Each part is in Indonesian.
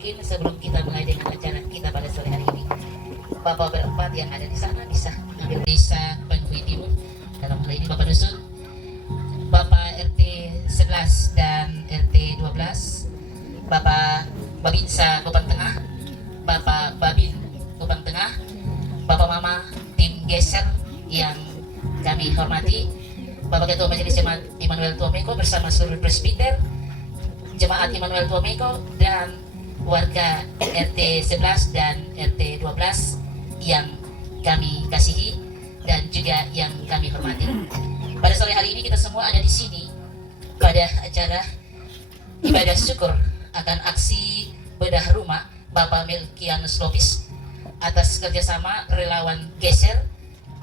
mungkin sebelum kita mulai dengan acara kita pada sore hari ini, Bapak berempat yang ada di sana bisa ambil desa Bangkui Timur. Dalam hal ini Bapak Dusun, Bapak RT 11 dan RT 12, Bapak Babinsa Kupang Tengah, Bapak Babin Kupang Tengah, Bapak Mama tim Geser yang kami hormati, Bapak Ketua Majelis Jemaat Immanuel Tuameko bersama seluruh presbiter Jemaat Immanuel Tuameko dan warga RT 11 dan RT 12 yang kami kasihi dan juga yang kami hormati. Pada sore hari ini kita semua ada di sini pada acara ibadah syukur akan aksi bedah rumah Bapak Melkianus Lopis atas kerjasama relawan Geser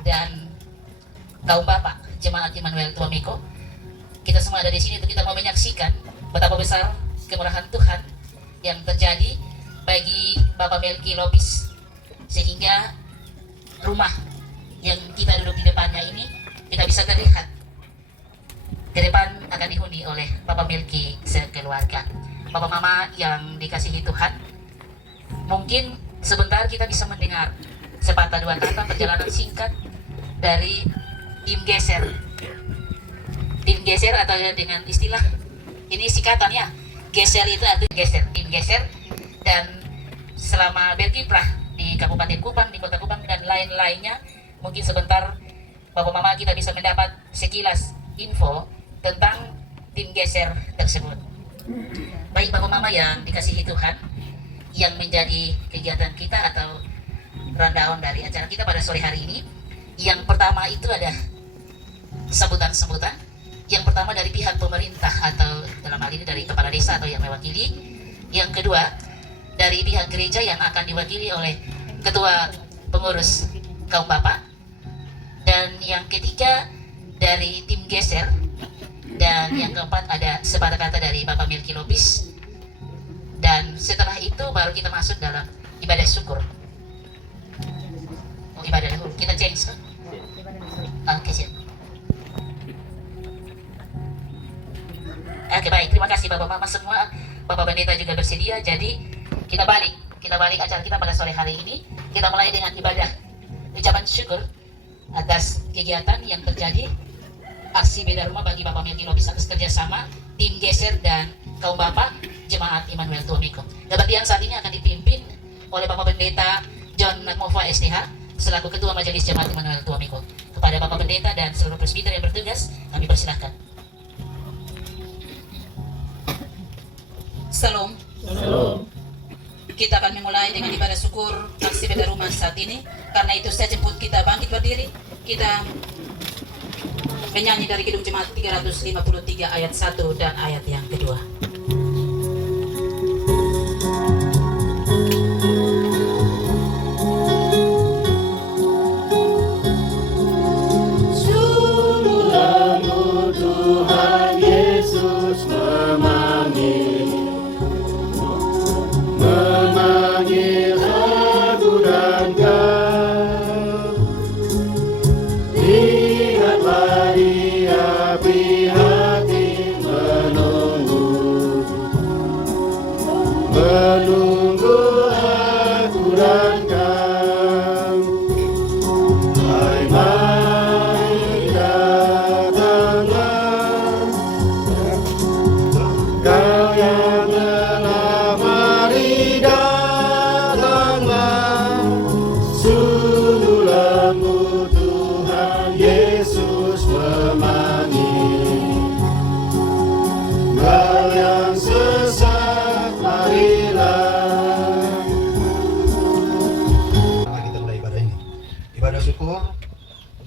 dan kaum Bapak Jemaat Immanuel Tuameko. Kita semua ada di sini untuk kita mau menyaksikan betapa besar kemurahan Tuhan yang terjadi bagi Bapak Melki Lopis, sehingga rumah yang kita duduk di depannya ini kita bisa terlihat ke depan akan dihuni oleh Bapak Melki sekeluarga. Bapak Mama yang dikasihi Tuhan, mungkin sebentar kita bisa mendengar sepatah dua kata perjalanan singkat dari tim Geser. Tim Geser atau dengan istilah ini singkatan ya, Geser itu artinya geser, tim Geser, dan selama berkiprah di Kabupaten Kupang, di Kota Kupang dan lain-lainnya, mungkin sebentar Bapak Mama kita bisa mendapat sekilas info tentang tim Geser tersebut. Baik Bapak Mama yang dikasihi Tuhan, yang menjadi kegiatan kita atau rundown dari acara kita pada sore hari ini, yang pertama itu ada sambutan-sambutan. Yang pertama dari pihak pemerintah atau dalam hal ini dari kepala desa atau yang mewakili. Yang kedua dari pihak gereja yang akan diwakili oleh ketua pengurus kaum bapak. Dan yang ketiga dari tim Geser. Dan yang keempat ada sepatah kata dari Bapak Melki Lopis. Dan setelah itu baru kita masuk dalam ibadah syukur. Oh, ibadah dahulu, kita change. Oke, siap. Oke, baik, terima kasih Bapak Mama semua. Bapak Pendeta juga bersedia. Jadi kita balik acara kita pada sore hari ini. Kita mulai dengan ibadah ucapan syukur atas kegiatan yang terjadi aksi beda rumah bagi Bapak Melki Lopis atas kerjasama tim Geser dan kaum Bapak Jemaat Immanuel Tuameko. Kebaktian saat ini akan dipimpin oleh Bapak Pendeta John Nakmova STH selaku Ketua Majelis Jemaat Immanuel Tuameko. Kepada Bapak Pendeta dan seluruh presbiter yang bertugas, kami persilahkan. Salam. Salam. Kita akan memulai dengan ibadah syukur aksi beda rumah saat ini. Karena itu saya jemput kita bangkit berdiri. Kita menyanyi dari Kidung Jemaat 353 ayat 1 dan ayat yang kedua.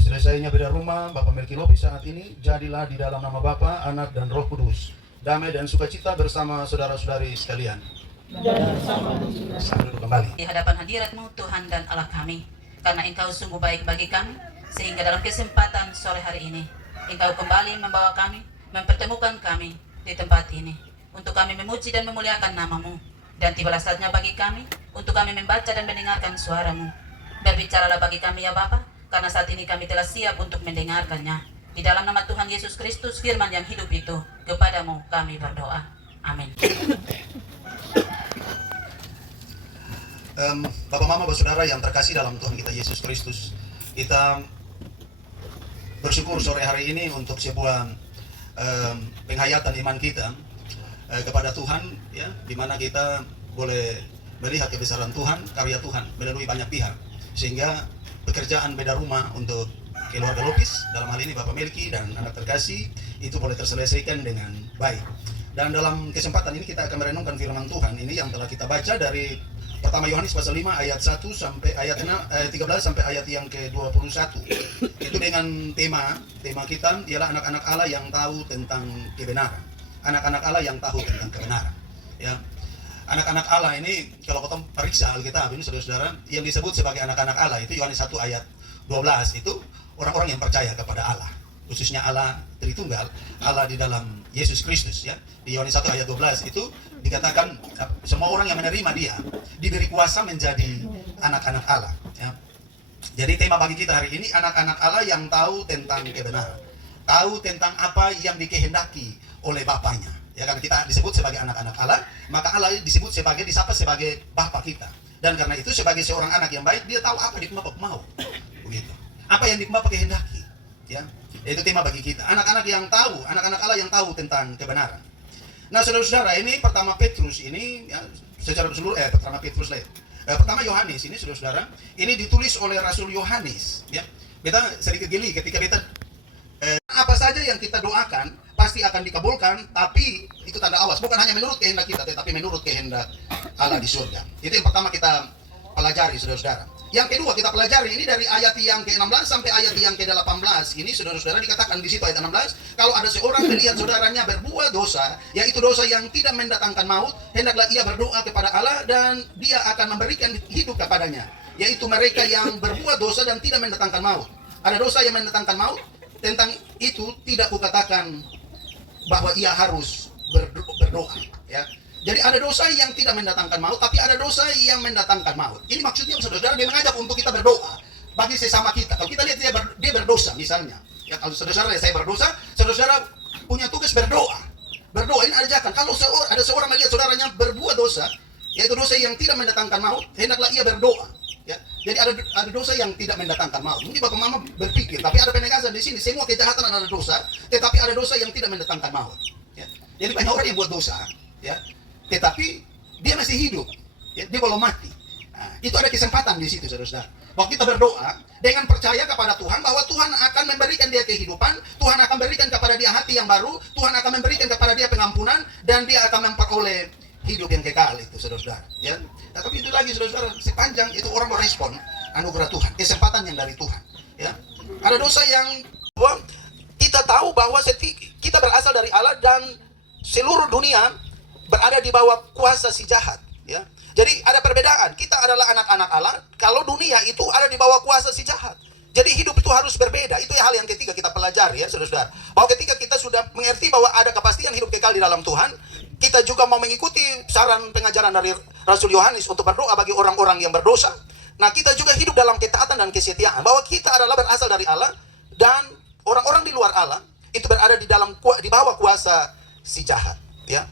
Selesainya beda rumah Bapak Melki Lopis saat ini, jadilah di dalam nama Bapa, Anak dan Roh Kudus, damai dan sukacita bersama saudara-saudari sekalian. Sampai duduk kembali. Di hadapan hadirat-Mu Tuhan dan Allah kami, karena Engkau sungguh baik bagi kami, sehingga dalam kesempatan sore hari ini Engkau kembali membawa kami, mempertemukan kami di tempat ini untuk kami memuji dan memuliakan nama-Mu. Dan tibalah saatnya bagi kami untuk kami membaca dan mendengarkan suara-Mu. Berbicaralah bagi kami ya Bapa, karena saat ini kami telah siap untuk mendengarkannya. Di dalam nama Tuhan Yesus Kristus, firman yang hidup itu, kepadamu kami berdoa. Amin. Bapak Mama, Bapak Saudara yang terkasih dalam Tuhan kita Yesus Kristus, kita bersyukur sore hari ini untuk sebuah penghayatan iman kita kepada Tuhan, ya, di mana kita boleh melihat kebesaran Tuhan, karya Tuhan melalui banyak pihak, sehingga pekerjaan beda rumah untuk keluarga Lopis, dalam hal ini Bapak Melki dan anak terkasih, itu boleh terselesaikan dengan baik. Dan dalam kesempatan ini kita akan merenungkan firman Tuhan ini yang telah kita baca dari pertama Yohanes pasal 5 ayat 1 sampai ayat 13 sampai ayat yang ke-21. Itu dengan tema kita ialah anak-anak Allah yang tahu tentang kebenaran. Anak-anak Allah yang tahu tentang kebenaran. Ya. Anak-anak Allah ini kalau kita periksa Alkitab ini saudara-saudara, yang disebut sebagai anak-anak Allah itu Yohanes 1 ayat 12 itu orang-orang yang percaya kepada Allah, khususnya Allah Tritunggal, Allah di dalam Yesus Kristus, ya. Di Yohanes 1 ayat 12 itu dikatakan semua orang yang menerima dia diberi kuasa menjadi anak-anak Allah, ya. Jadi tema bagi kita hari ini anak-anak Allah yang tahu tentang kebenaran, tahu tentang apa yang dikehendaki oleh Bapaknya. Ya, karena kita disebut sebagai anak-anak Allah, maka Allah disapa sebagai Bapa kita. Dan karena itu sebagai seorang anak yang baik, dia tahu apa yang Bapa mau. Begitu. Apa yang Bapa kehendaki, ya. Itu tema bagi kita. Anak-anak yang tahu, anak-anak Allah yang tahu tentang kebenaran. Nah, saudara-saudara, ini pertama Petrus ini, ya, secara keseluruhan, pertama Yohanes ini, saudara-saudara, ini ditulis oleh Rasul Yohanes, ya. Kita sedikit geli ketika kita apa saja yang kita doakan pasti akan dikabulkan, tapi itu tanda awas, bukan hanya menurut kehendak kita, tetapi menurut kehendak Allah di surga. Itu yang pertama kita pelajari, saudara-saudara. Yang kedua kita pelajari ini dari ayat yang ke-16 sampai ayat yang ke-18 ini, saudara-saudara, dikatakan di situ ayat 16, kalau ada seorang melihat saudaranya berbuat dosa, yaitu dosa yang tidak mendatangkan maut, hendaklah ia berdoa kepada Allah dan dia akan memberikan hidup kepadanya, yaitu mereka yang berbuat dosa dan tidak mendatangkan maut. Ada dosa yang mendatangkan maut, tentang itu tidak kukatakan bahwa ia harus berdoa, ya. Jadi ada dosa yang tidak mendatangkan maut, tapi ada dosa yang mendatangkan maut. Ini maksudnya saudara, dia mengajak untuk kita berdoa bagi sesama kita. Kalau kita lihat dia berdosa misalnya, ya, kalau saudara saya berdosa, saudara punya tugas berdoa. Berdoa ini ajakan. Kalau ada seorang melihat saudaranya berbuat dosa, yaitu dosa yang tidak mendatangkan maut, hendaklah ia berdoa. Ya. Jadi ada dosa yang tidak mendatangkan maut. Mungkin Bapak Mama berpikir, tapi ada penegasan di sini. Semua kejahatan ada dosa, tetapi ada dosa yang tidak mendatangkan maut. Ya. Jadi banyak orang yang buat dosa, ya, tetapi dia masih hidup, ya, dia belum mati. Nah, itu ada kesempatan di situ, saudara-saudara. Waktu kita berdoa dengan percaya kepada Tuhan bahwa Tuhan akan memberikan dia kehidupan, Tuhan akan memberikan kepada dia hati yang baru, Tuhan akan memberikan kepada dia pengampunan, dan dia akan memperoleh hidup yang kekal itu, saudara-saudara. Ya. Tapi itu lagi, saudara-saudara, sepanjang itu orang merespon anugerah Tuhan, kesempatan yang dari Tuhan. Ya. Ada dosa yang kita tahu bahwa kita berasal dari Allah dan seluruh dunia berada di bawah kuasa si jahat, ya. Jadi ada perbedaan. Kita adalah anak-anak Allah, kalau dunia itu ada di bawah kuasa si jahat. Jadi hidup itu harus berbeda. Itu hal yang ketiga kita pelajari, ya, saudara-saudara. Bahwa ketika kita sudah mengerti bahwa ada kepastian hidup kekal di dalam Tuhan, kita juga mau mengikuti saran pengajaran dari Rasul Yohanes untuk berdoa bagi orang-orang yang berdosa. Nah, kita juga hidup dalam ketaatan dan kesetiaan. Bahwa kita adalah berasal dari Allah dan orang-orang di luar Allah itu berada di bawah kuasa si jahat, ya.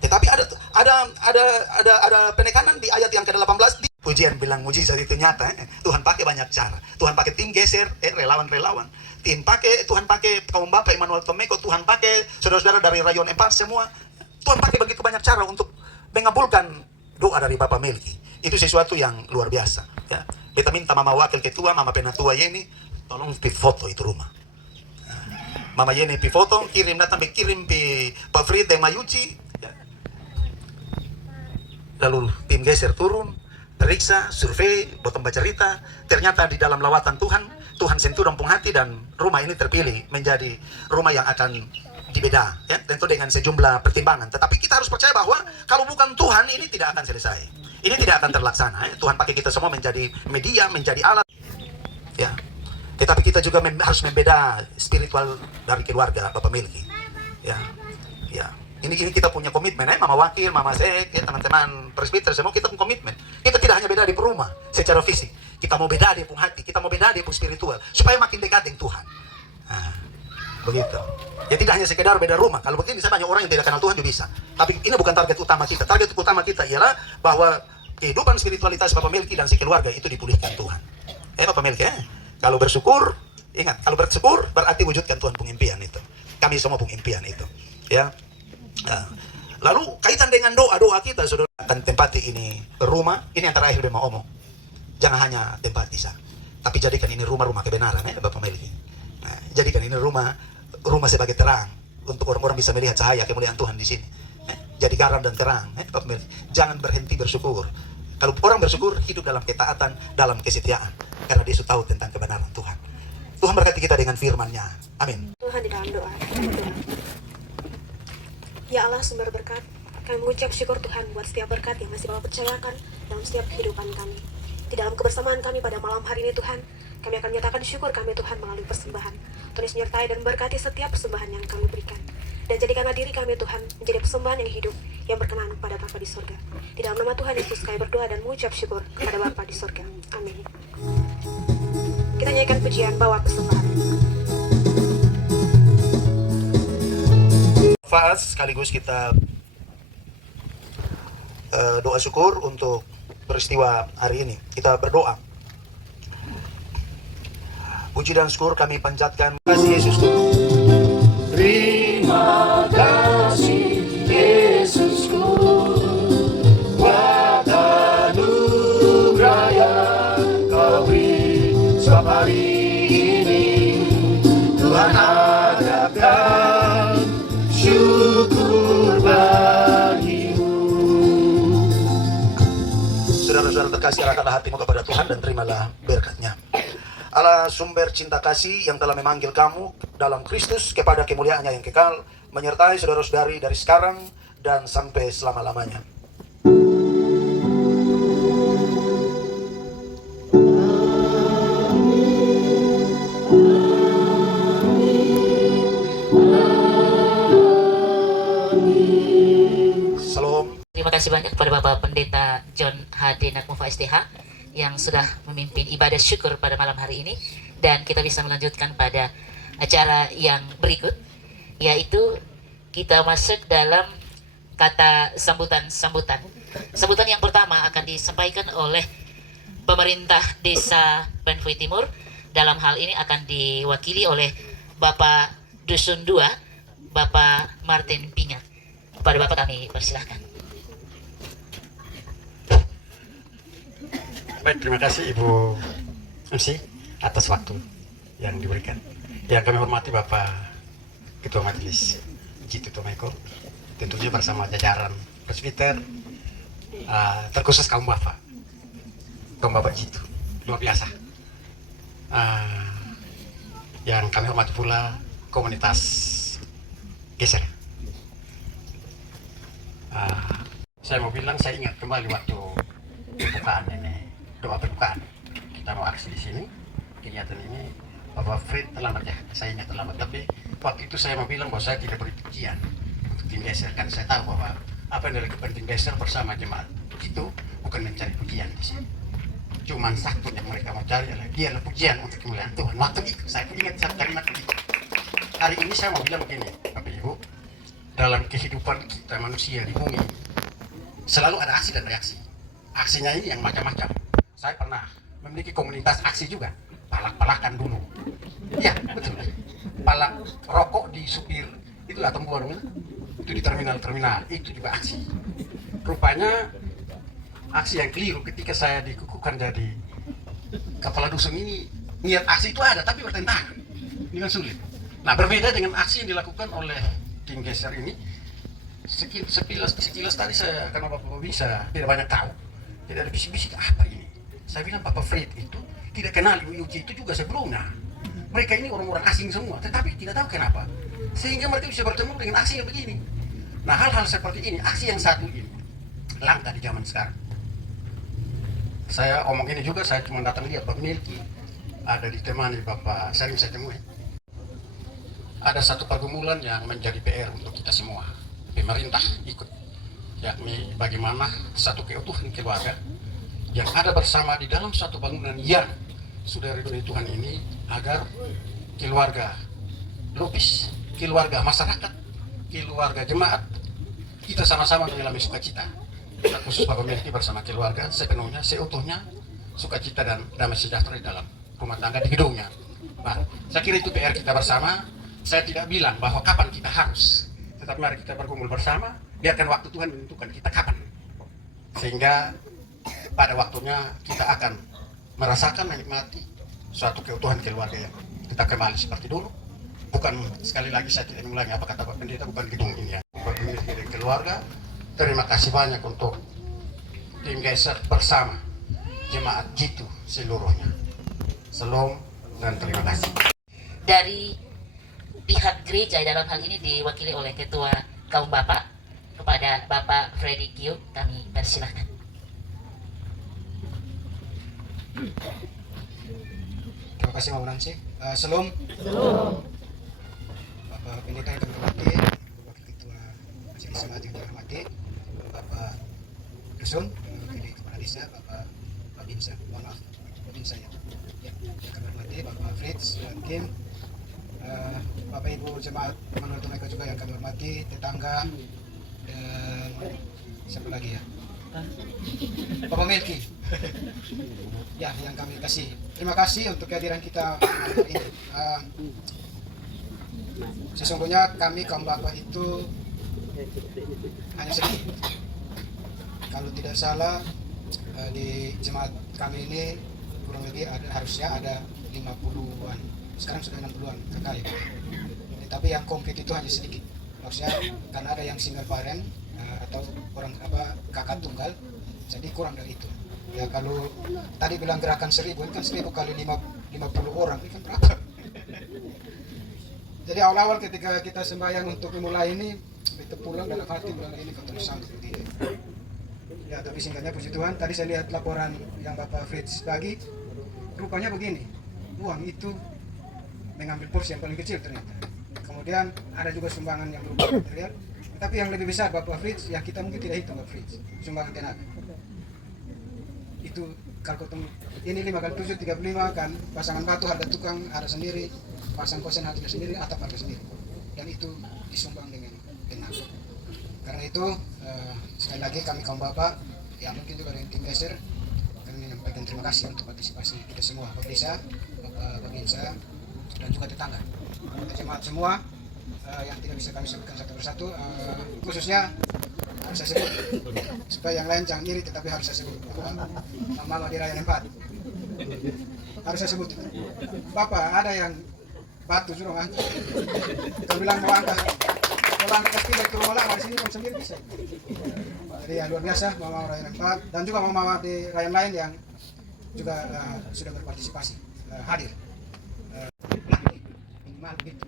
Tetapi ada penekanan di ayat yang ke-18. Pujian bilang mujizat itu nyata. Tuhan pakai banyak cara. Tuhan pakai tim geser, relawan-relawan. Tuhan pakai kaum Bapak Emmanuel Tomeko. Tuhan pakai saudara-saudara dari Rayon 4 semua. Tuhan pakai begitu banyak cara untuk mengabulkan doa dari Bapak Melki. Itu sesuatu yang luar biasa, ya. Beta minta Mama Wakil Ketua, Mama Penatua Yeni, tolong foto itu rumah. Mama Yeni foto, kirim pi Pak Frid dan Mayuci. Lalu tim geser turun, periksa, survei, bottom bercerita. Ternyata di dalam lawatan Tuhan sentuh rempung hati dan rumah ini terpilih menjadi rumah yang akan dibeda, ya, tentu dengan sejumlah pertimbangan. Tetapi kita harus percaya bahwa kalau bukan Tuhan ini tidak akan selesai. Ini tidak akan terlaksana. Ya. Tuhan pakai kita semua menjadi media, menjadi alat. Ya. Tetapi kita juga harus membeda spiritual dari keluarga Bapak Melki. Ya. Ya. Ini kita punya komitmen, Mama Wakil, Mama Sek, ya, teman-teman presbiter semua kita punya komitmen. Kita tidak hanya beda di rumah secara fisik, kita mau beda di pun hati, kita mau beda di pun spiritual, supaya makin dekat dengan Tuhan. Nah, begitu. Ya tidak hanya sekedar beda rumah. Kalau begini saya banyak orang yang tidak kenal Tuhan juga bisa. Tapi ini bukan target utama kita. Target utama kita ialah bahwa kehidupan spiritualitas Bapak Melki dan sekeluarga itu dipulihkan Tuhan. Bapak Melki, kalau bersyukur, ingat, kalau bersyukur berarti wujudkan Tuhan pengimpian itu. Kami semua pengimpian itu. Ya. Nah, lalu kaitan dengan doa-doa kita, saudara, akan tempati ini rumah, ini yang terakhir memang omong. Jangan hanya tempati sah, tapi jadikan ini rumah-rumah kebenaran, Bapak Melki. Nah, jadikan ini rumah sebagai terang untuk orang-orang bisa melihat cahaya kemuliaan Tuhan di sini. Jadi garam dan terang, Bapak Melki. Jangan berhenti bersyukur. Kalau orang bersyukur, hidup dalam ketaatan, dalam kesetiaan, karena dia sudah tahu tentang kebenaran Tuhan. Tuhan berkati kita dengan firman-Nya. Amin. Tuhan, di dalam doa, ya Allah sumber berkat, kami mengucap syukur Tuhan buat setiap berkat yang masih Bapak percayakan dalam setiap kehidupan kami. Di dalam kebersamaan kami pada malam hari ini Tuhan, kami akan menyatakan syukur kami Tuhan melalui persembahan. Tuhan menyertai dan berkati setiap persembahan yang kami berikan. Dan jadikanlah diri kami Tuhan menjadi persembahan yang hidup, yang berkenan kepada Bapa di surga. Di dalam nama Tuhan Yesus kami berdoa dan mengucap syukur kepada Bapa di surga. Amin. Kita nyanyikan pujian bawa persembahan. Fas sekaligus kita doa syukur untuk peristiwa hari ini. Kita berdoa. Puji dan syukur kami panjatkan. Terima kasih Yesus. Terima kasih Yesusku, buat anugerah yang Kau beri setiap hari ini. Tuhan adakan syukur bagimu. Saudara-saudara terkasih, arahkanlah hatimu kepada Tuhan dan terimalah berkat-Nya. Allah sumber cinta kasih yang telah memanggil kamu dalam Kristus kepada kemuliaannya yang kekal, menyertai saudara-saudari dari sekarang dan sampai selama-lamanya. Salam. Terima kasih banyak kepada Bapak Pendeta John H.D. Nakmufa STH yang sudah memimpin ibadah syukur pada malam hari ini, dan kita bisa melanjutkan pada acara yang berikut, yaitu kita masuk dalam kata sambutan. Sambutan yang pertama akan disampaikan oleh pemerintah Desa Penfui Timur. Dalam hal ini akan diwakili oleh Bapak Dusun 2, Bapak Martin Pingat. Kepada Bapak kami persilahkan. Baik, terima kasih Ibu MC atas waktu yang diberikan. Yang kami hormati Bapak Ketua Majelis Jitu Tomeko, tentunya bersama jajaran presbiter, terkhusus kaum Bapak Jitu, luar biasa. Yang kami hormati pula komunitas geser. Saya mau bilang, saya ingat kembali waktu pembukaan ini, doa pembukaan. Kita mau aksi di sini, kegiatan ini, Bapak Fred terlambat ya, saya ingat terlambat. Tapi waktu itu saya mau bilang bahwa saya tidak beri pujian untuk tim geser, karena saya tahu bahwa apa yang dilakukan tim geser bersama jemaat itu bukan mencari pujian di sini. Cuman satu yang mereka mau cari adalah dialah pujian untuk kemuliaan Tuhan. Waktu itu saya ingat satu kalimat ini. Hari ini saya mau bilang begini, Bapak Ibu, dalam kehidupan kita manusia di bumi selalu ada aksi dan reaksi. Aksinya ini yang macam-macam. Saya pernah memiliki komunitas aksi juga, palak-palakan dulu. Ya, betul. Palak rokok di supir, itulah tembuan, itu di terminal-terminal, itu juga aksi. Rupanya aksi yang keliru ketika saya dikukuhkan jadi kepala dusun ini, niat aksi itu ada, tapi bertentangan dengan sulit. Nah, berbeda dengan aksi yang dilakukan oleh tim geser ini. Sekilas tadi saya, karena Bapak bisa tidak banyak tahu, tidak ada bisik-bisik apa ini. Saya bilang Bapak Fred itu tidak kenal Ibu Yuki itu juga sebelumnya. Mereka ini orang-orang asing semua, tetapi tidak tahu kenapa, sehingga mereka bisa bertemu dengan aksi yang begini. Nah, hal-hal seperti ini, aksi yang satu ini langka di zaman sekarang. Saya omong ini juga, saya cuma datang lihat Bapak Melki ada ditemani Bapak, sering saya temui. Ada satu pergumulan yang menjadi PR untuk kita semua. Pemerintah ikut, yakni bagaimana satu keutuhan keluarga yang ada bersama di dalam satu bangunan yang sudah diridhoi Tuhan ini, agar keluarga lupis, keluarga masyarakat, keluarga jemaat, kita sama-sama mengalami sukacita khusus Bapak Melki bersama keluarga sepenuhnya, seutuhnya sukacita dan damai sejahtera di dalam rumah tangga di gedungnya. Nah, saya kira itu PR kita bersama. Saya tidak bilang bahwa kapan kita harus, tetapi mari kita berkumpul bersama, biarkan waktu Tuhan menentukan kita kapan. Sehingga pada waktunya kita akan merasakan, menikmati suatu keutuhan keluarga yang kita kembali seperti dulu. Bukan, sekali lagi saya tidak mengulangi apa kata Pak Pendeta, bukan gedung ini ya. Pemilik dari keluarga, terima kasih banyak untuk tim geser bersama jemaat Jitu seluruhnya. Salam dan terima kasih. Dari pihak gereja dalam hal ini diwakili oleh Ketua Kaum Bapak, kepada Bapak Freddy Kyo, kami persilahkan. Terima kasih Mama Nancy. Salam. Bapak Pendeta yang kami hormati, Wakil Ketua Majelis Jemaat yang terhormati, Bapak Dusun, Wakil Kepala Desa, Bapak Babinsa, mohon maaf, Babinsa ya. Ya, yang kami hormati, Bapak Fritz, Kim, Bapak Ibu Jemaat Manuel Tunaikan juga yang kami hormati, tetangga, dan siapa lagi ya? Bapak Melki. Ya, yang kami kasih. Terima kasih untuk kehadiran kita hari ini. Sesungguhnya kami kaum bapak itu hanya sedikit. Kalau tidak salah di jemaat kami ini kurang lebih harusnya ada 50-an. Sekarang sudah 60-an kakak ya. Tapi yang komplit itu hanya sedikit. Maksudnya karena ada yang single parent atau orang kakak tunggal, jadi kurang dari itu. Ya kalau tadi bilang gerakan 1000, ini kan 1000 kali 50 orang, ini kan berapa? Jadi awal-awal ketika kita sembahyang untuk memulai ini, kita pulang dalam hati bilang ini kau terus sanggup begini. Ya tapi singkatnya puji Tuhan, tadi saya lihat laporan yang Bapak Fritz bagi, rupanya begini, uang itu mengambil porsi yang paling kecil ternyata. Kemudian ada juga sumbangan yang berupa material, tapi yang lebih besar Bapak Fritz, yang kita mungkin tidak hitung Bapak Fritz, sumbangan tenaga. Itu kalau ini 5 kali 7 35 kan, pasangan batu harga tukang ada sendiri, pasang kosen harga sendiri, atap harga sendiri, dan itu disumbang dengan tenaga. Karena itu sekali lagi kami kaum bapak yang mungkin juga dengan tim geser, kami menyampaikan terima kasih untuk partisipasi kita semua, Bapak Desa, Bapak Babinsa, dan juga tetangga, jemaat semua yang tidak bisa kami sebutkan satu persatu, khususnya harus saya sebut supaya yang lain jangan iri, tetapi harus saya sebut Mama di Rayan 4 harus saya sebut. Bapak ada yang batu suruh angkat, kalau bilang mau angkat kasih ke rumah lah di sini kan sendiri bisa. Jadi ya luar biasa Mama Rayan 4 dan juga Mama di Rayan lain yang juga sudah berpartisipasi hadir. Minimal begitu.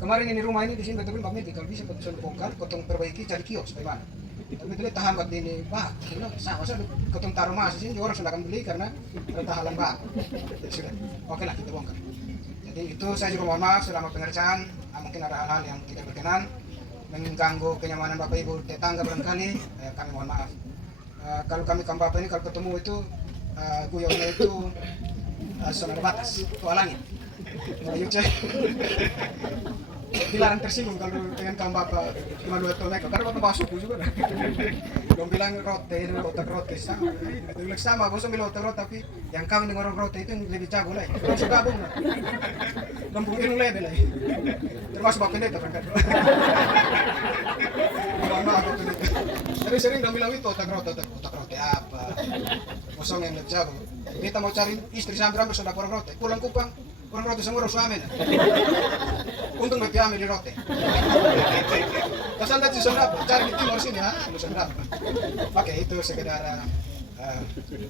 Kemarin ini rumah ini di sini betul-betul Pak Medi, kalau bisa potong bongkar, potong perbaiki, cari kios bagaimana. Tapi itu tahan buat ini bah, sama saya potong taruh mas di sini orang sudah akan beli karena ada halang bah. Jadi sudah, oke lah kita bongkar. Jadi itu saya juga mohon maaf selama pengerjaan, mungkin ada hal-hal yang tidak berkenan, mengganggu kenyamanan Bapak Ibu tetangga barangkali, kami mohon maaf. Kalau kami kaum Bapak ini kalau ketemu itu guyonnya itu saudara batas, tua langit. Dilarang tersinggung kalau dengan kaum bapak cuma 2 tahun mereka, karena bapak bawa suku juga. Dong bilang rote, ini otak rote sama. Itu bilang sama, bosong bilang otak rote, tapi yang kami dengan orang rote itu yang lebih jago lah. Orang sudah gabung lah. Lambung ilmu lebih lah. Termasuk bapak pendeta berangkat. Maaf itu. Tapi sering dong bilang itu otak rote apa? Bosong yang lebih jago. Kita mau cari istri sambil sudah orang rote, pulang Kupang. Orang rote semua orang suami. Untung mereka ambil di rote. Pesan tadi saudara cari di timur sini ya, saudara. Oke, itu sekedar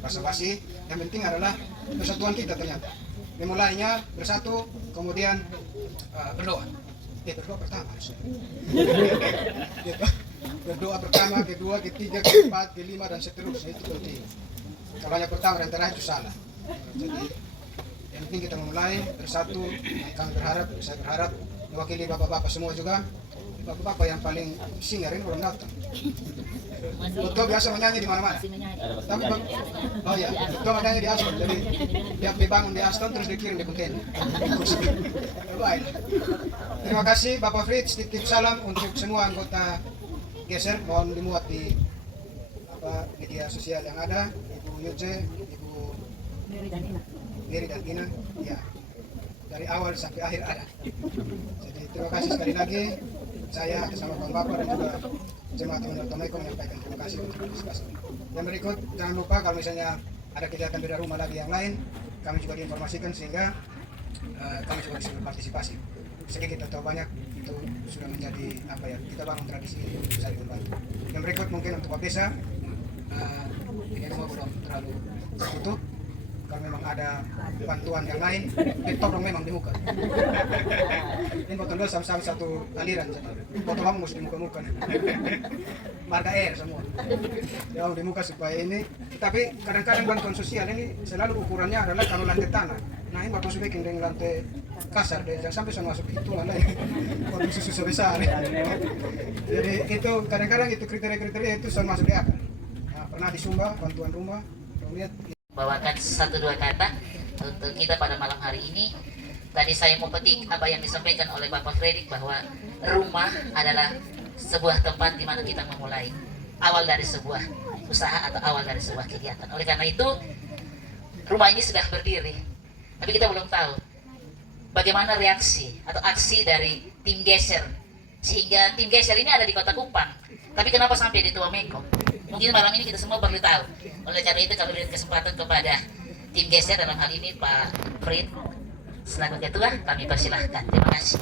basa-basi. Yang penting adalah persatuan kita ternyata. Memulainya bersatu, kemudian berdoa. Berdoa pertama. Berdoa pertama, kedua, ketiga, keempat, kelima dan seterusnya itu penting. Kalau yang pertama dan terakhir itu salah. Jadi yang penting kita memulai bersatu. Kami berharap, saya berharap mewakili bapak-bapak semua juga, bapak-bapak yang paling singer ini belum datang. Betul biasa menyanyi di mana-mana. Tapi oh ya, betul menyanyi di Aston. Jadi dia dibangun di Aston terus dikirim di kontainer. Baik. Terima kasih Bapak Fritz, titip salam untuk semua anggota geser, mohon dimuat di beberapa media sosial yang ada, Ibu Yuce, Ibu Mary dan Ina, ya dari awal sampai akhir ada. Jadi terima kasih sekali lagi, saya bersama Bang Bapak dan juga jemaat Tomeko menyampaikan terima kasih untuk partisipasi. Yang berikut, jangan lupa kalau misalnya ada kegiatan beda rumah lagi yang lain, kami juga diinformasikan sehingga kami juga bisa berpartisipasi. Sedikit atau banyak itu sudah menjadi apa ya, kita bangun tradisi ini untuk saling membantu. Yang berikut mungkin untuk Pak Desa, ini rumah belum terlalu tutup. Kalau memang ada bantuan yang lain, ditolong memang di muka. Ini botol dua sama-sama satu aliran, jadi botol lama mesti di muka-muka. Marga air semua. Jauh di muka supaya ini. Tapi kadang-kadang bantuan sosial ini selalu ukurannya adalah kalau lantai tanah. Nah ini bapak bikin dengan lantai kasar deh, jangan sampai masuk itu lah waktu susu besar. Jadi itu kadang-kadang itu kriteria-kriteria itu sama masuk di akal. Nah, pernah di Sumba bantuan rumah, lihat bawakan 1-2 kata untuk kita pada malam hari ini. Tadi saya mau petik apa yang disampaikan oleh Bapak Fredrik bahwa rumah adalah sebuah tempat di mana kita memulai awal dari sebuah usaha atau awal dari sebuah kegiatan. Oleh karena itu rumah ini sudah berdiri, tapi kita belum tahu bagaimana reaksi atau aksi dari tim geser, sehingga tim geser ini ada di Kota Kupang. Tapi kenapa sampai di Tomeko? Mungkin malam ini kita semua perlu tahu. Oleh karena itu kami beri kesempatan kepada tim geser, dalam hal ini Pak Fred selaku ketua, kami persilahkan. Terima kasih.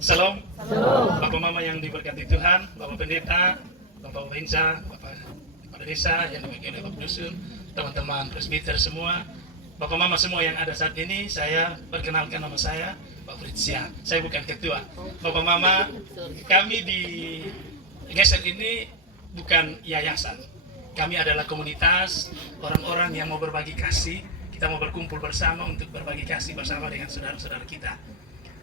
Salam. Bapak Mama yang diberkati Tuhan, Bapak Pendeta, Bapak Insa, Bapak Kepala Desa yang diwakili oleh Bapak Dusun, teman-teman presbiter semua, Bapak Mama semua yang ada saat ini. Saya perkenalkan, nama saya Pak Fritsia. Saya bukan ketua. Bapak Mama, kami di Geser ini bukan yayasan. Kami adalah komunitas orang-orang yang mau berbagi kasih. Kita mau berkumpul bersama untuk berbagi kasih bersama dengan saudara-saudara kita.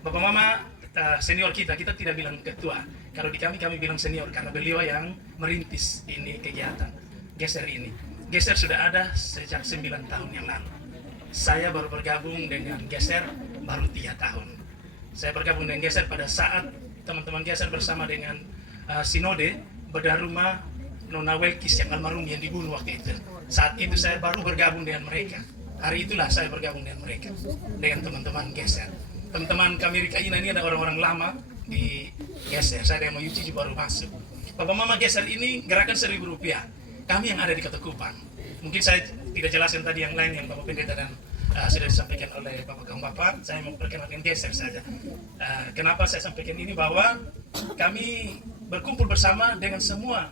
Bapak Mama, senior kita tidak bilang ketua. Kalau di kami bilang senior karena beliau yang merintis ini kegiatan Geser ini. Geser sudah ada sejak 9 tahun yang lalu. Saya baru bergabung dengan Geser baru 3 tahun. Saya bergabung dengan Geser pada saat teman-teman Geser bersama dengan Sinode bedah rumah Nona Welkis yang almarhum yang dibunuh waktu itu. Saat itu saya baru bergabung dengan mereka. Hari itulah saya bergabung dengan mereka, dengan teman-teman Geser. Teman-teman kami Rika Ina ini ada orang-orang lama di Geser. Saya yang mau Yuci baru masuk. Bapak Mama Geser ini gerakan Rp1.000. Kami yang ada di Kota Kupang. Mungkin saya tidak jelaskan tadi yang lain yang Bapak Pendeta dan sudah disampaikan oleh Bapak. Saya mau perkenalkan Geser saja. Kenapa saya sampaikan ini, bahwa kami berkumpul bersama dengan semua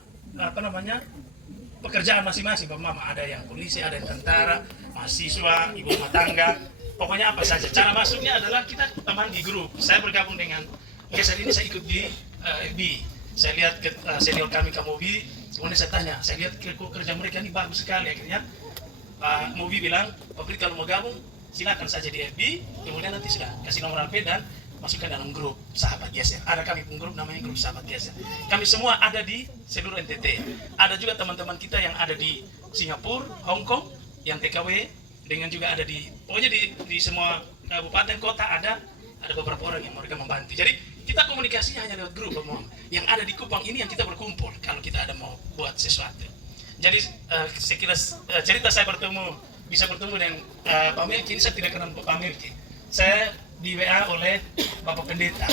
pekerjaan masing-masing. Bapak Mama ada yang polisi, ada yang tentara, mahasiswa, ibu rumah tangga, pokoknya apa saja. Cara masuknya adalah kita teman di grup. Saya bergabung dengan Geser ini, saya ikut di FB. Saya lihat senior kami ke Mobi, kemudian saya tanya, saya lihat kerja mereka ini bagus sekali. Akhirnya Pak Mobi bilang, Pak Frit kalau mau gabung silakan saja di FB, kemudian nanti sudah kasih nomor HP dan masukkan dalam grup Sahabat Geser. Ada kami pun grup namanya grup Sahabat Geser. Kami semua ada di seluruh NTT. Ada juga teman-teman kita yang ada di Singapura, Hong Kong, yang TKW, dengan juga ada pokoknya di semua kabupaten kota ada beberapa orang yang mereka membantu. Jadi kita komunikasinya hanya lewat grup. Yang ada di Kupang ini yang kita berkumpul kalau kita ada mau buat sesuatu. Jadi saya kira cerita saya bisa bertemu dengan Pak Melki ini, saya tidak kenal Pak Melki. Saya di WA oleh Bapak Pendeta.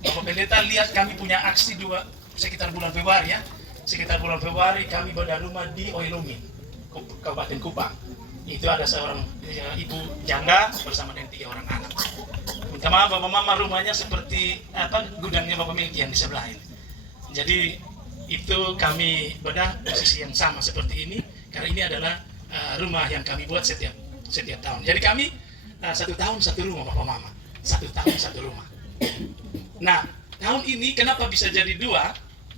Bapak Pendeta lihat kami punya aksi sekitar bulan Februari ya. Sekitar bulan Februari kami bedah rumah di Oilomi, Kabupaten Kupang. Itu ada seorang ibu janda bersama dengan 3 orang anak. Minta maaf Bapak Mama, rumahnya seperti gudangnya Bapak Melki yang di sebelah ini. Jadi itu kami bedah posisi yang sama seperti ini, karena ini adalah rumah yang kami buat setiap tahun. Jadi kami 1 tahun 1 rumah Bapak Mama, 1 tahun 1 rumah. Nah tahun ini kenapa bisa jadi 2?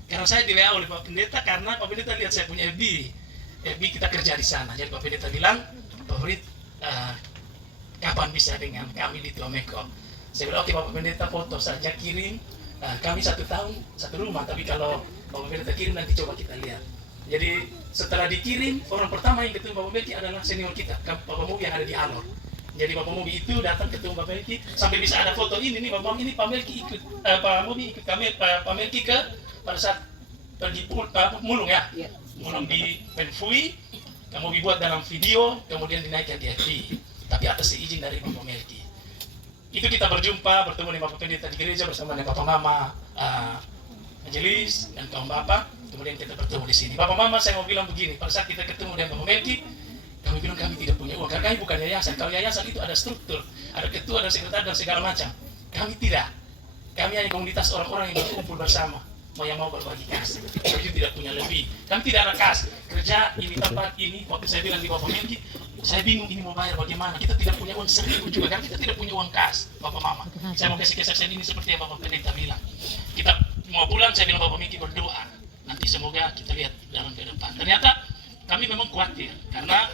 Karena saya di WA oleh Pak Pendeta, karena Pak Pendeta lihat saya punya FB kita kerja di sana. Jadi Pak Pendeta bilang, Pak Frit, kapan bisa dengan kami di Tomeko? Saya bilang, oke Bapak Pendeta, foto saja kirim. Kami 1 tahun 1 rumah, tapi kalau Bapak Pendeta kirim nanti coba kita lihat. Jadi setelah dikirim, orang pertama yang ketemu Bapak Melki adalah senior kita, Bapak Mobi yang ada di Alor. Jadi Bapak Mobi itu datang ketemu Bapak Melki, sampai bisa ada foto ini nih Bapak ini Pak Melki ikut, Pak Mobi ikut Pak Melki ke pada saat pergi mulung ya, mulung di Penfui, kemudian dibuat dalam video, kemudian dinaikkan di FB, tapi atas izin dari Bapak Melki. Itu kita berjumpa, bertemu dengan Bapak Pendeta di gereja bersama dengan Bapak Mama majelis dan kaum Bapak, kemudian kita bertemu di sini. Bapak Mama, saya mau bilang begini, pada saat kita ketemu dengan Bapak Melki, kami bilang kami tidak punya uang, karena kami bukan yayasan. Kalau yayasan itu ada struktur, ada ketua, ada sekretaris, dan segala macam. Kami tidak. Kami hanya komunitas orang-orang yang berkumpul bersama, yang mau berbagi kas. Kami juga tidak punya lebih. Kami tidak ada kas. Kerja ini tempat ini, waktu saya bilang di Bapak Melki, saya bingung ini mau bayar bagaimana. Kita tidak punya uang 1.000 juga, kan kita tidak punya uang kas, Bapak Mama. Saya mau kasih kesaksian ini seperti yang Bapak Pendeta bilang. Kita mau pulang, saya bilang Bapak Melki berdoa. Nanti semoga kita lihat dalam ke depan. Ternyata kami memang khawatir, karena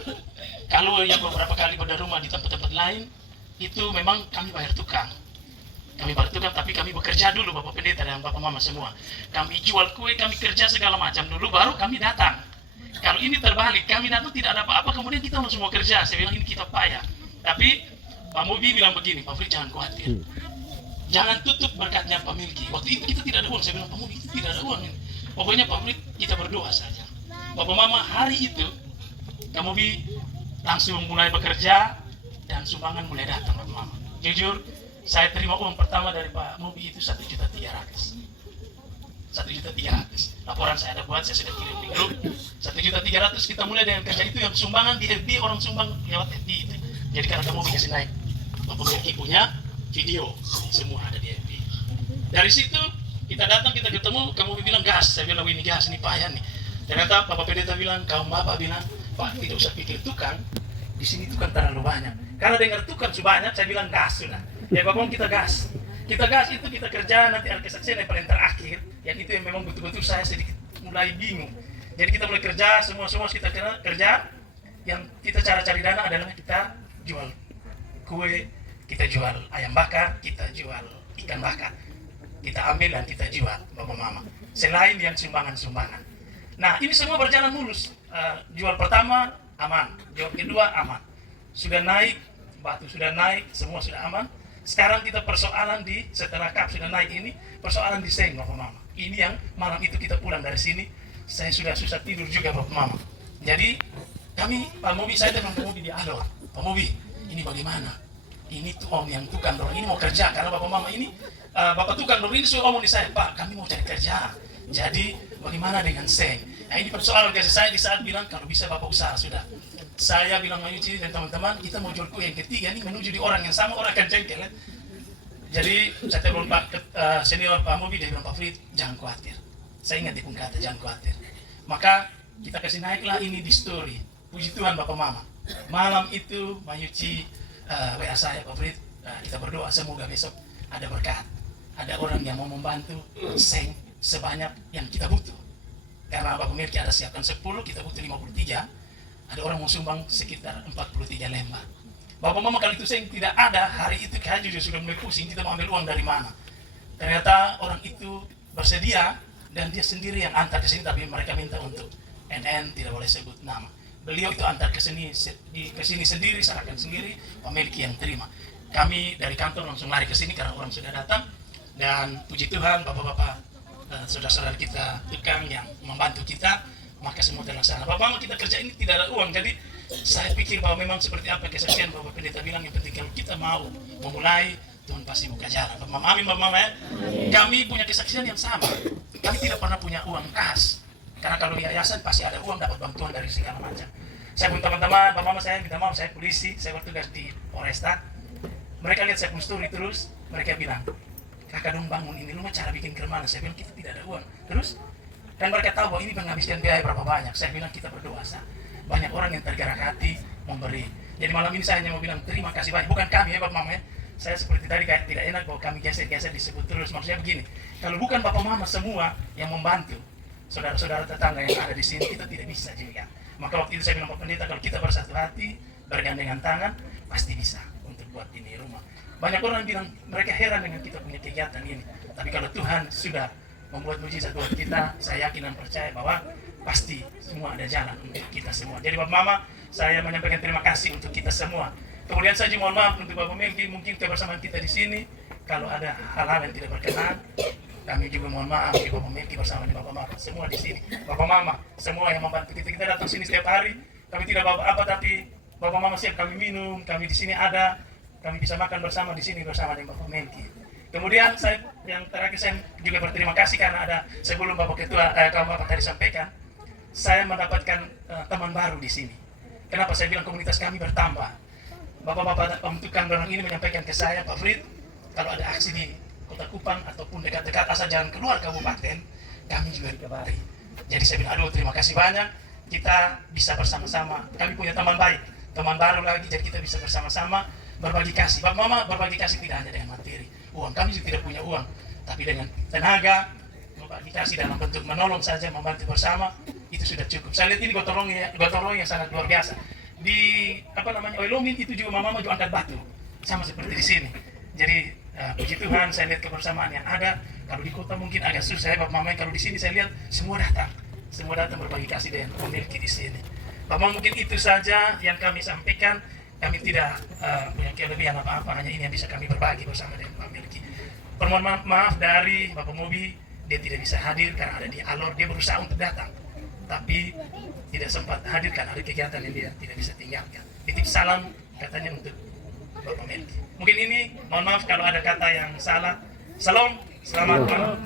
kalau yang beberapa kali pada rumah di tempat-tempat lain, itu memang kami bayar tukang. Kami bayar tukang, tapi kami bekerja dulu, Bapak Pendeta dan Bapak Mama semua. Kami jual kue, kami kerja segala macam dulu, baru kami datang. Kalau ini terbalik, kami datang tidak ada apa-apa, kemudian kita langsung mau kerja. Saya bilang ini kita payah. Tapi Pak Mobi bilang begini, Pak Frit jangan khawatir. Jangan tutup berkatnya Pak Melki. Waktu itu kita tidak ada uang, saya bilang Pak Mobi kita tidak ada uang. Pokoknya Pak Frit kita berdoa saja. Bapak Mama hari itu, kamu langsung mulai bekerja dan sumbangan mulai datang Bapak Mama. Jujur, saya terima uang pertama dari Pak Mobi itu 1.300.000. 1.300.000. Laporan saya ada buat, saya sudah kirim di grup. 1.300.000 kita mulai dengan kerja itu yang sumbangan di FB, orang sumbang lewat FB itu. Jadi karena kamu kasih naik, Bapak Melki punya video, semua ada di FB. Dari situ kita datang, kita ketemu, kamu bilang gas, saya bilang ini gas, ini payah nih. Ternyata Bapak Pendeta bilang, kaum Bapak bilang, Pak tidak usah pikir tukang, di sini tukang terlalu banyak. Karena dengar tukang sebanyak, saya bilang gas sudah. Ya Bapak kita gas. Kita gas itu kita kerja, nanti ada kesaksian yang paling terakhir, yang itu yang memang betul-betul saya sedikit mulai bingung. Jadi kita mulai kerja, semua kita kerja, yang kita cara cari dana adalah kita jual kue, kita jual ayam bakar, kita jual ikan bakar. Kita ambil dan kita jual, Bapak Mama. Selain yang sumbangan-sumbangan. Nah, ini semua berjalan mulus. Jual pertama aman, jual kedua aman. Sudah naik, batu sudah naik, semua sudah aman. Sekarang kita persoalan setelah kap sudah naik ini, persoalan di seng, Bapak Mama. Ini yang malam itu kita pulang dari sini, saya sudah susah tidur juga, Bapak Mama. Jadi, kami, Pak Mobi, saya dengan Pak Mobi dialog. Pak Mobi, ini bagaimana? Ini tuh om yang tukang dorong, ini mau kerja, karena Bapak Mama ini, Bapak tukang dorong ini suruh omong di saya, Pak, kami mau cari kerja. Jadi, bagaimana dengan seng? Nah ini persoalan kasih saya di saat bilang kalau bisa Bapak usaha sudah. Saya bilang Mayuci dan teman-teman kita mau jual kue yang ketiga ini menuju di orang yang sama, orang akan jengkel ya. Jadi saya telepon Pak senior Pak Mobi, dia bilang Pak Frit jangan khawatir. Saya ingat di pun kata jangan khawatir. Maka kita kasih naiklah ini di story. Puji Tuhan Bapak Mama. Malam itu Mayuci WA saya Pak Frit, kita berdoa semoga besok ada berkat. Ada orang yang mau membantu seng sebanyak yang kita butuh. Karena Bapak Melki ada siapkan 10, kita butuh 53. Ada orang mau sumbang sekitar 43 lembar. Bapak Mama kalau itu seng tidak ada, hari itu kayak juga sudah mulai pusing, kita mau ambil uang dari mana. Ternyata orang itu bersedia dan dia sendiri yang antar ke sini, tapi mereka minta untuk NN, tidak boleh sebut nama. Beliau itu antar ke sini sendiri, serahkan sendiri, Pak Melki yang terima. Kami dari kantor langsung lari ke sini karena orang sudah datang. Dan puji Tuhan, Bapak-Bapak, saudara-saudara kita tukang yang membantu kita, maka semua terlaksana. Bapak kita kerja ini tidak ada uang, jadi saya pikir bahwa memang seperti apa kesaksian Bapak Pendeta bilang, yang penting kalau kita mau memulai, Tuhan pasti buka jalan. Bapak Mama, amin Bapak Mama ya. Kami punya kesaksian yang sama. Kami tidak pernah punya uang kas, karena kalau yayasan pasti ada uang, dapat bantuan dari segala macam. Saya pun teman-teman, Bapak Mama saya minta maaf, saya polisi, saya bertugas di Polresta. Mereka lihat saya pun story terus, mereka bilang, kakak dong bangun ini, lu mau cara bikin ke mana? Saya bilang kita tidak ada uang. Terus, dan mereka tahu bahwa ini menghabiskan biaya berapa banyak. Saya bilang kita berdoa. Banyak orang yang tergerak hati memberi. Jadi malam ini saya hanya mau bilang terima kasih banyak. Bukan kami ya Bapak Mama ya. Saya seperti tadi kayak tidak enak bahwa kami geser-geser disebut terus. Maksudnya begini, kalau bukan Bapak Mama semua yang membantu, saudara-saudara tetangga yang ada di sini, kita tidak bisa juga. Maka waktu itu saya bilang Pak Pendeta, kalau kita bersatu hati, bergandengan tangan, pasti bisa untuk buat ini rumah. Banyak orang bilang mereka heran dengan kita punya kegiatan ini. Tapi kalau Tuhan sudah membuat mujizat buat kita, saya yakin dan percaya bahwa pasti semua ada jalan untuk kita semua. Jadi Bapak Mama, saya menyampaikan terima kasih untuk kita semua. Kemudian saya mohon maaf untuk Bapak Melki, mungkin kebersamaan kita di sini, kalau ada hal-hal yang tidak berkenan, Kami juga mohon maaf Ibu Memilki bersama dengan Bapak Mama, semua di sini. Bapak Mama, semua yang membantu kita. Kita datang sini setiap hari. Kami tidak bawa apa, tapi Bapak Mama siap kami minum. Kami di sini ada. Kami bisa makan bersama di sini bersama dengan Bapak Melki. Kemudian yang terakhir saya juga berterima kasih karena ada sebelum Bapak Ketua kalau Bapak tadi sampaikan, saya mendapatkan teman baru di sini. Kenapa saya bilang komunitas kami bertambah? Bapak-bapak pembentukan barang ini menyampaikan ke saya, Pak Frit, kalau ada aksi di Kota Kupang ataupun dekat-dekat asal jangan keluar kabupaten, kami juga dikabari. Jadi saya bilang, aduh terima kasih banyak, kita bisa bersama-sama. Kami punya teman baik, teman baru lagi, jadi kita bisa bersama-sama berbagi kasih. Bapak Mama berbagi kasih tidak hanya dengan materi, uang. Kami juga tidak punya uang, tapi dengan tenaga, berbagi kasih dalam bentuk menolong saja, membantu bersama, itu sudah cukup. Saya lihat ini gotong royong yang sangat luar biasa. Di Oilomin itu juga Mama juga angkat batu, sama seperti di sini. Jadi puji Tuhan, saya lihat kebersamaan yang ada. Kalau di kota mungkin agak susah ya Bapak Mama, kalau di sini saya lihat semua datang berbagi kasih dengan Memilki di sini. Bapak mungkin itu saja yang kami sampaikan. Kami tidak punya kelebihan apa-apa, hanya ini yang bisa kami berbagi bersama dengan Memilki. Permohonan maaf dari Bapak Mobi, dia tidak bisa hadir karena ada di Alor, dia berusaha untuk datang, tapi tidak sempat hadir karena ada kegiatan yang dia tidak bisa tinggalkan. Titip salam katanya untuk Bapak Melki. Mungkin ini, mohon maaf kalau ada kata yang salah. Salam, selamat malam.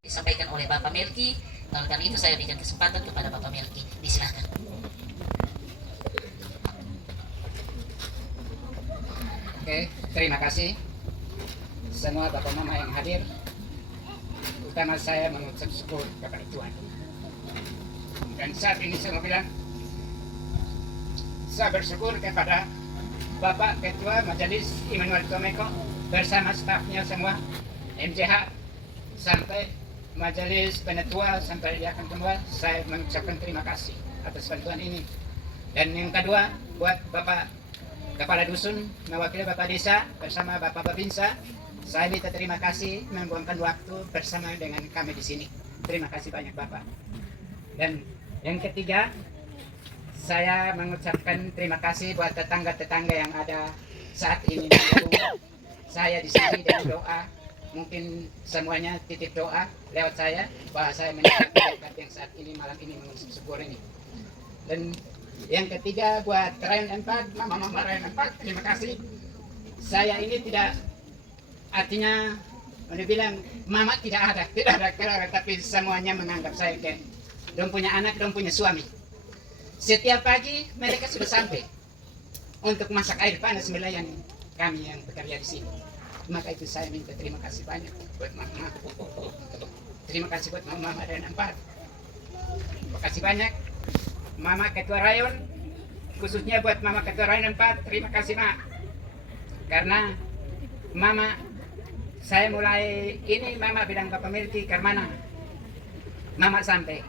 Disampaikan oleh Bapak Melki. Karena itu saya berikan kesempatan kepada Bapak Melki. Disilakan. Oke, terima kasih semua Bapak Mama yang hadir. Utama saya mengucap syukur kepada Tuhan. Dan saat ini saya mau bilang, saya bersyukur kepada Bapak Ketua Majelis Immanuel Tomeko bersama stafnya semua, MJH sampai Majelis Penetua sampai Yakan Kembal. Saya mengucapkan terima kasih atas bantuan ini. Dan yang kedua, buat Bapak Kepala Dusun mewakili Bapak Desa bersama Bapak Babinsa, saya minta terima kasih membuangkan waktu bersama dengan kami di sini. Terima kasih banyak Bapak. Dan yang ketiga, saya mengucapkan terima kasih buat tetangga-tetangga yang ada saat ini mendukung saya di sini dengan doa. Mungkin semuanya titip doa lewat saya bahwa saya mendapat berkat yang saat ini malam ini mengucap syukur ini. Dan yang ketiga buat Rayon 4, Mama Rayon 4, terima kasih. Saya ini tidak, artinya udah bilang Mama tidak ada keluarga, tapi semuanya menganggap saya kayak dong punya anak, dong punya suami. Setiap pagi mereka sudah sampai untuk masak air panas melayani kami yang bekerja di sini. Maka itu saya minta terima kasih banyak buat Mama. Terima kasih buat Mama Rayon 4. Terima kasih banyak Mama Ketua Rayon, khususnya buat Mama Ketua Rayon 4. Terima kasih Mak. Karena Mama, saya mulai ini Mama bilang Bapak Melki ke mana? Mama sampai.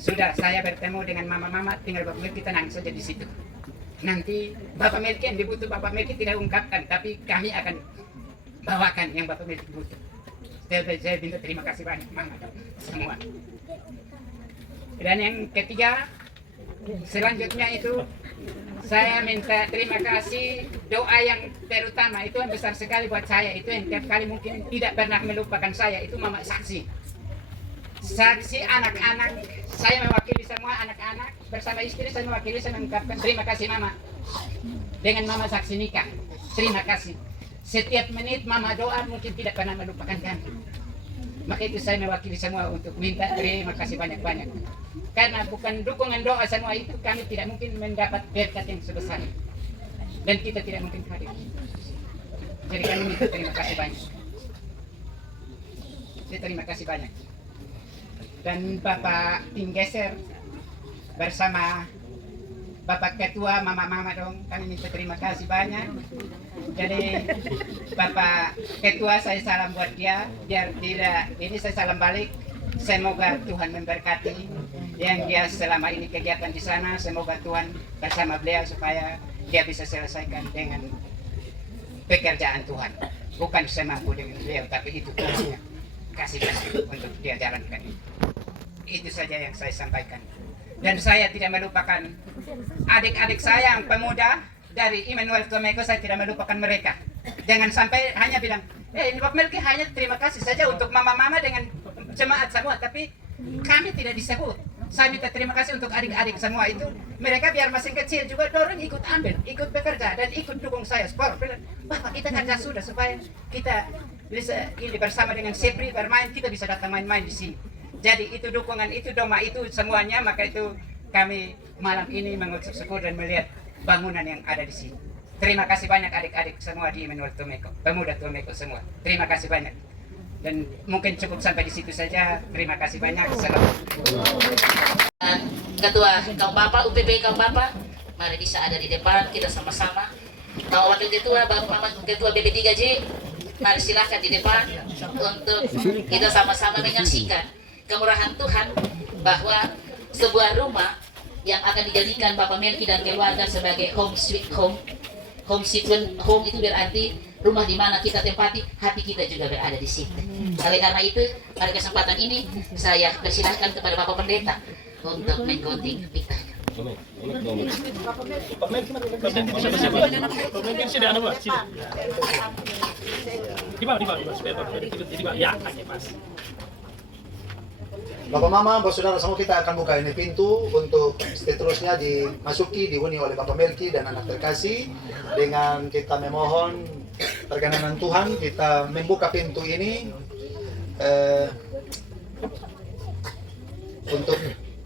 Sudah saya bertemu dengan Mama, tinggal Bapak Melki tenang saja di situ. Nanti Bapak Melki yang dibutuh Bapak Melki tidak ungkapkan, tapi kami akan bawakan yang Bapak Melki butuh. Saya minta terima kasih banyak Mama semua. Dan yang ketiga, selanjutnya itu saya minta terima kasih, doa yang terutama itu yang besar sekali buat saya, itu yang tiap kali mungkin tidak pernah melupakan saya, itu Mama saksi. Saksi anak-anak, saya mewakili semua anak-anak bersama istri, saya mewakili, saya mengucapkan terima kasih Mama. Dengan Mama saksi nikah, terima kasih. Setiap menit Mama doa mungkin tidak pernah melupakan kami. Maka itu saya mewakili semua untuk minta terima kasih banyak-banyak. Karena bukan dukungan doa semua itu, kami tidak mungkin mendapat berkat yang sebesar. Dan kita tidak mungkin hadir. Jadi kami minta terima kasih banyak. Terima kasih banyak. Dan Bapak Tinggeser bersama Bapak Ketua Mama dong, kami minta terima kasih banyak. Jadi Bapak Ketua saya salam buat dia, biar tidak ini saya salam balik. Semoga Tuhan memberkati yang dia selama ini kegiatan di sana, semoga Tuhan bersama beliau supaya dia bisa selesaikan dengan pekerjaan Tuhan. Bukan semampu dengan beliau, tapi itu Tuhan kasih untuk dia jalankan. Itu saja yang saya sampaikan. Dan saya tidak melupakan adik-adik saya yang pemuda dari Immanuel Tomeko, saya tidak melupakan mereka. Jangan sampai hanya bilang Ini Bapak Melki hanya terima kasih saja untuk mama-mama dengan jemaat semua, tapi kami tidak disebut. Saya minta terima kasih untuk adik-adik semua itu. Mereka biar masih kecil juga dorong ikut ambil, ikut bekerja dan ikut dukung saya sport. Bapak kita kerja sudah supaya kita bisa ini bersama dengan Sepri bermain, kita bisa datang main-main di sini. Jadi itu dukungan, itu doa itu semuanya, maka itu kami malam ini mengucap syukur dan melihat bangunan yang ada di sini. Terima kasih banyak adik-adik semua di Immanuel Tomeko, pemuda Tomeko semua. Terima kasih banyak. Dan mungkin cukup sampai di situ saja. Terima kasih banyak. Selamat. Ketua kaum bapak UPB kaum bapak, mari bisa ada di depan kita sama-sama. Kalau wakil ketua Bapak Mamat ketua BP3J, mari silahkan di depan untuk kita sama-sama menyaksikan kemurahan Tuhan bahwa sebuah rumah yang akan dijadikan Bapak Melki dan keluarga sebagai home sweet home. Home sweet home itu berarti rumah di mana kita tempati, hati kita juga berada di situ. Oleh karena itu, pada kesempatan ini saya persilahkan kepada Bapak Pendeta untuk menggunting kita. Bapak Mama, Bapak Saudara semua, kita akan buka ini pintu untuk seterusnya dimasuki, dihuni oleh Bapak Melki dan anak terkasih. Dengan kita memohon perkenanan Tuhan, kita membuka pintu ini untuk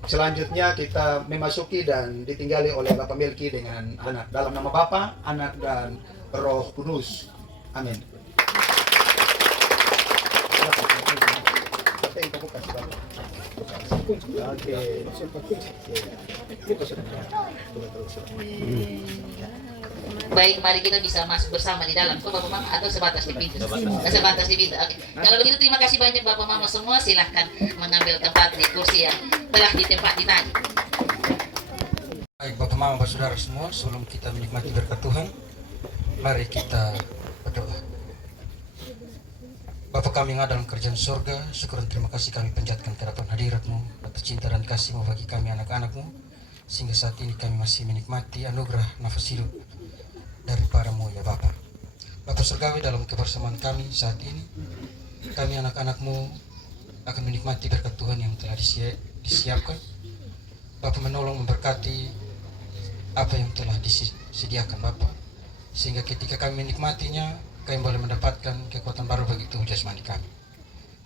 selanjutnya kita memasuki dan ditinggali oleh Bapak Melki dengan anak. Dalam nama Bapa, Anak, dan Roh Kudus. Amin. Oke. Baik, mari kita bisa masuk bersama di dalam. Kok Bapak Mama atau sebatas di pintu? Sebatas di pintu. Oke. Kalau begitu terima kasih banyak Bapak Mama semua. Silahkan mengambil tempat di kursi yang telah ditempati tadi. Baik Bapak Mama, Bapak Saudara semua, sebelum kita menikmati berkat Tuhan, mari kita berdoa. Bapa kami yang ada dalam kerajaan surga, syukur dan terima kasih kami panjatkan kehadiran hadirat-Mu atas cinta dan kasih-Mu bagi kami anak-anak-Mu, sehingga saat ini kami masih menikmati anugerah nafas hidup daripada-Mu ya Bapa. Bapa surgawi, dalam kebersamaan kami saat ini, kami anak-anak-Mu akan menikmati berkat Tuhan yang telah disiapkan. Bapa menolong memberkati apa yang telah disediakan Bapa, sehingga ketika kami menikmatinya, kami boleh mendapatkan kekuatan baru bagi tubuh jasmani kami.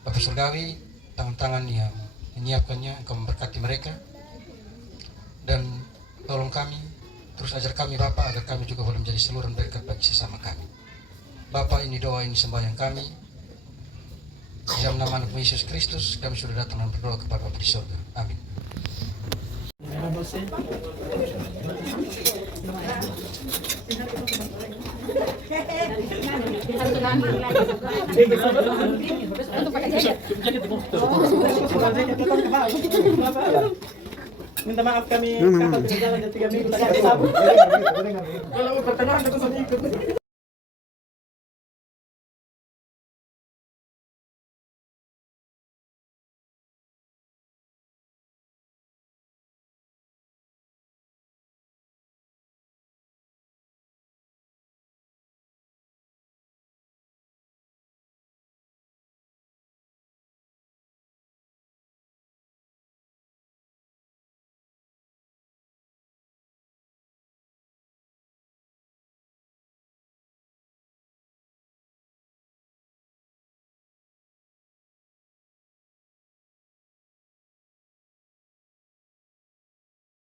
Bapak surgawi, tangan-tangan yang menyiapkannya, Engkau memberkati mereka, dan tolong kami, terus ajar kami Bapak, agar kami juga boleh menjadi saluran berkat bagi sesama kami. Bapak, ini doa, ini sembahyang kami. Dalam nama anak Yesus Kristus, kami sudah datang dan berdoa kepada Bapa di surga. Amin. Minta maaf kami kapal berjalan 3 minggu tadi. Kalau pertengahan aku ikut.